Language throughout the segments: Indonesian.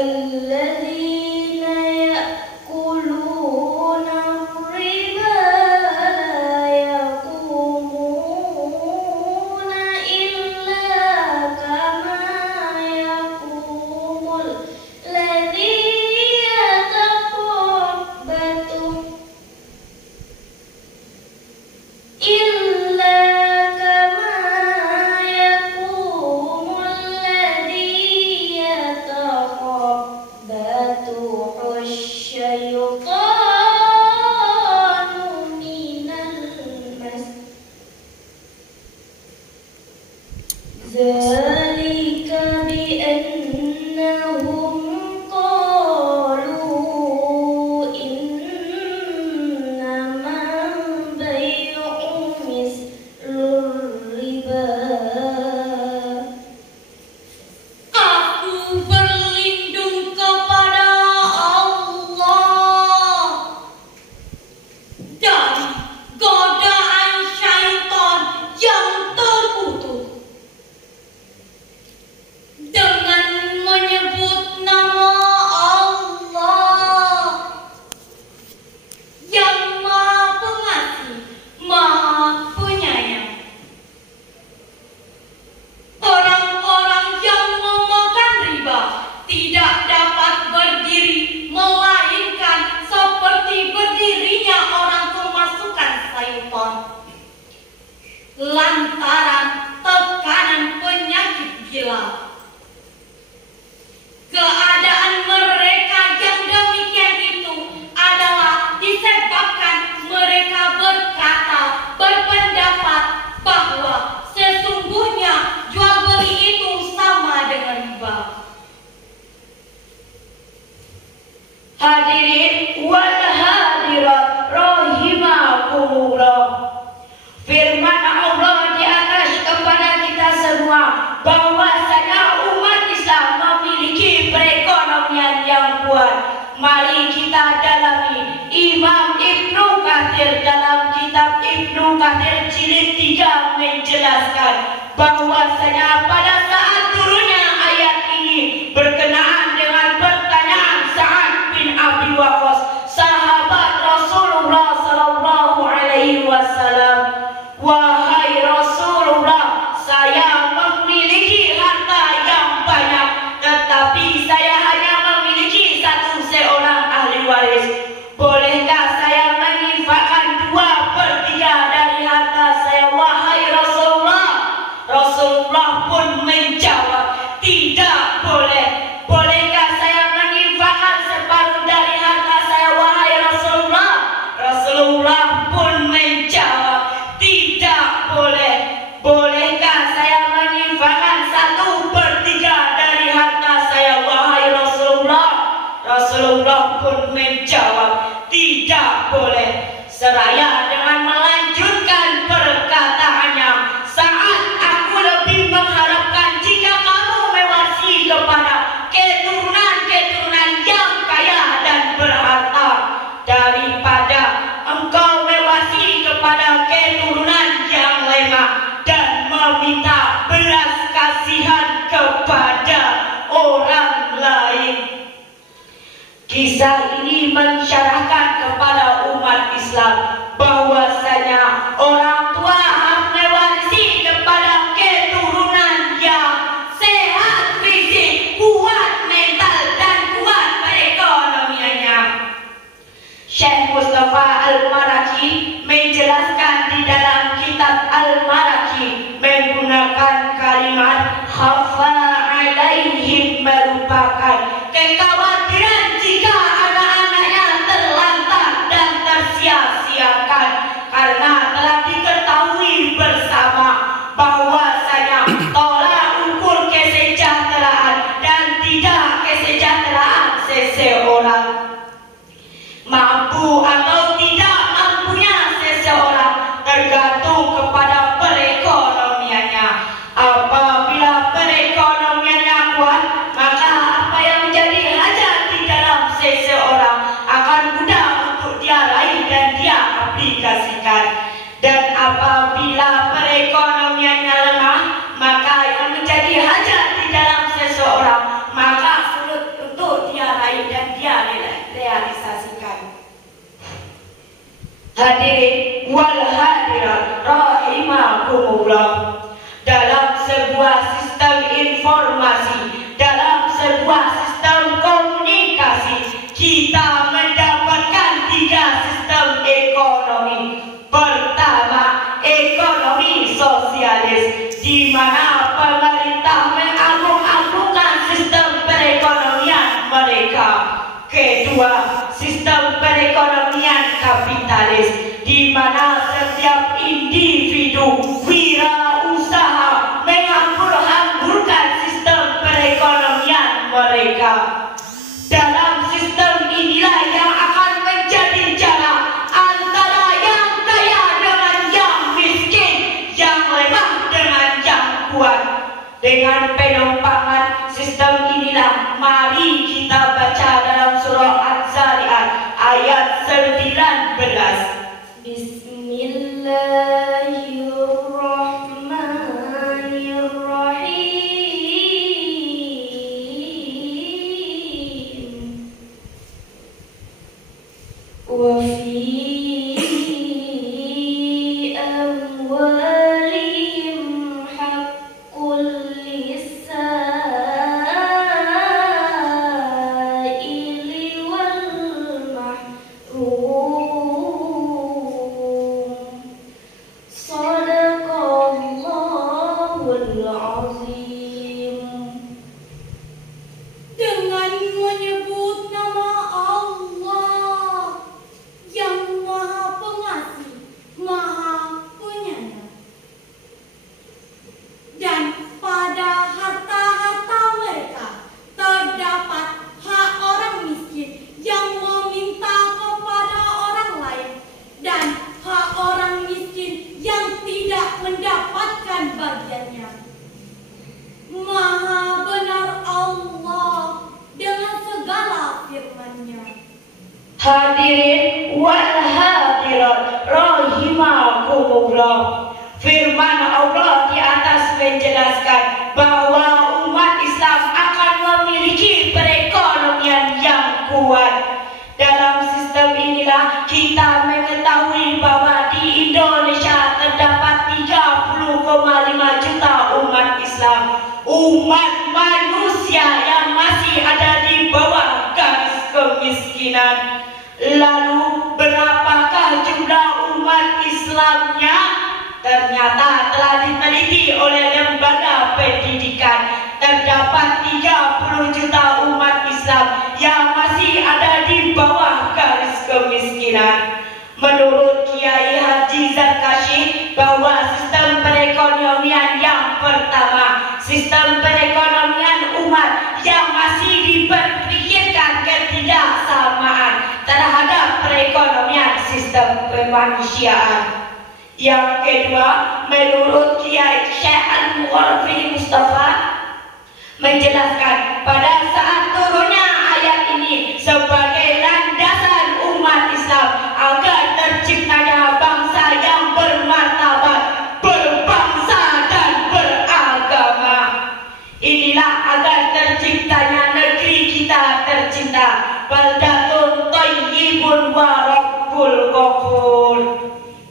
الذين يأكلون الربا لا يقومون إلا كما يقوم الذي يتخبطه ذلك بأنهم قالوا إنما البيع مثل الربا. Aku berlindung kepada Allah dari godaan syaitan yang terkutuk. Dengan menyebut nama Allah yang Maha Pengasih, Maha Penyayang. Orang-orang yang memakan riba tidak dapat berdiri melainkan seperti berdirinya orang kemasukan syaitan, lantaran tekanan penyakit gila. Keadaan mereka yang demikian itu adalah disebabkan mereka berpendapat bahwa sesungguhnya jual beli itu sama dengan riba. Hadirin wal hadirat rahimakumullah. Firman Allah di atas kepada kita semua bahwasanya umat Islam memiliki perekonomian yang kuat. Mari kita dalami Imam Ibnu Katsir dalam kitab Ibnu Katsir jilid 3 menjelaskan bahwasanya pada saat turunnya ayat ini berkenaan dengan pertanyaan Sa'ad bin Abi Waqqas, sahabat Rasulullah sallallahu alaihi wasallam, wahai Rasulullah, saya memiliki harta yang banyak, tetapi saya hanya memiliki seorang ahli waris. Bolehkah saya menginfakkan 2/3 dari harta saya, wahai Rasulullah? Rasulullah pun menjawab, tidak boleh. Bolehkah saya menginfakkan separuh dari harta saya, wahai Rasulullah? Rasulullah pun menjawab, tidak boleh. Bolehkah saya menginfakkan 1/3 dari harta saya, wahai Rasulullah? Rasulullah pun menjawab, tidak boleh. Seraya dengan melanjutkan perkataannya, saat aku lebih mengharapkan jika kamu mewarisi kepada keturunan-keturunan yang kaya dan berharta daripada engkau mewarisi kepada keturunan yang lemah dan meminta belas kasihan kepada orang lain. Kisah ini mensyarahkan kepada umat Islam bahwasanya orang tua harus mewarisi kepada keturunan yang sehat fisik, kuat mental, dan kuat perekonomiannya. Syekh Mustafa Al-Maraki menjelaskan di dalam kitab Al-Maraki menggunakan kalimat khafa alaihim merupakan kekhawatiran jika anak-anaknya terlantar dan tersia-siakan. Hadirin wal hadirat rahimakumullah, dalam sebuah sistem informasi, dalam sebuah sistem komunikasi, kita mendapatkan 3 sistem ekonomi. Pertama, ekonomi sosialis, di mana pemerintah mengagung-agungkan sistem perekonomian mereka. Kedua, sistem perekonomian kapitalis, di mana setiap individu wirausaha menghambur-hamburkan sistem perekonomian mereka. Dalam sistem inilah yang akan menjadi jarak antara yang kaya dengan yang miskin, yang lemah dengan yang kuat. Dengan penumpangan sistem inilah mari kita baca dalam surah Az-Zariyat ayat 19. Bismillahirrahmanirrahim. Wa fi amwalihim haqqul lis-sa'ili wal mahrum. Shadaqallahul azim. Dengan menyebut nama Allah yang Maha Pengasih, Maha Penyayang. Dan pada harta-harta mereka terdapat hak orang miskin yang meminta kepada orang lain, dan hak orang miskin yang tidak mendapatkan bagiannya. Maha benar Allah dengan segala firman-Nya. Hadirin wal hadirat rahimakumullah, firman Allah di atas menjelaskan bahwa umat Islam akan memiliki perekonomian yang kuat. Dalam sistem inilah kita mengetahui bahwa di Indonesia terdapat 30,5 juta umat Islam, umat manusia yang masih ada di bawah garis kemiskinan. Lalu berapakah jumlah umat Islamnya? Ternyata telah diteliti oleh lembaga pendidikan, terdapat 30 juta umat Islam yang masih ada di bawah garis kemiskinan. Menurut Kiai Haji Zarkashi, bahwa sistem perekonomian yang pertama, sistem perekonomian umat yang masih diperpikirkan ketidaksamaan terhadap perekonomian sistem kemanusiaan. Yang kedua, menurut Kiai Syekh Al-Mughrafi Mustafa menjelaskan pada saat turunnya ayat ini sebagai landasan umat Islam agar terciptanya bangsa yang bermartabat, berbangsa dan beragama. Inilah agar terciptanya negeri kita tercinta, baldatun thayyibun wa rabbul ghafur.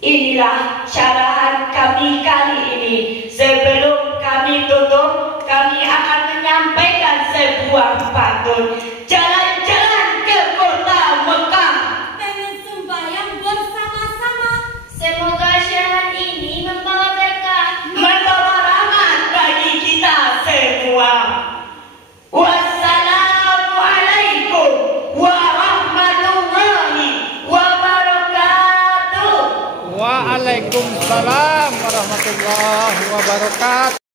Inilah syarahan kami kali ini. Sebelum kami tutup, kami akan menyampaikan sebuah pantun. Jalan-jalan ke kota Mekah, Pengen sembahyang bersama-sama. Semoga syarahan ini membawa berkah, membawa rahmat bagi kita semua. Wassalamualaikum warahmatullahi wabarakatuh. Waalaikumsalam warahmatullahi wabarakatuh.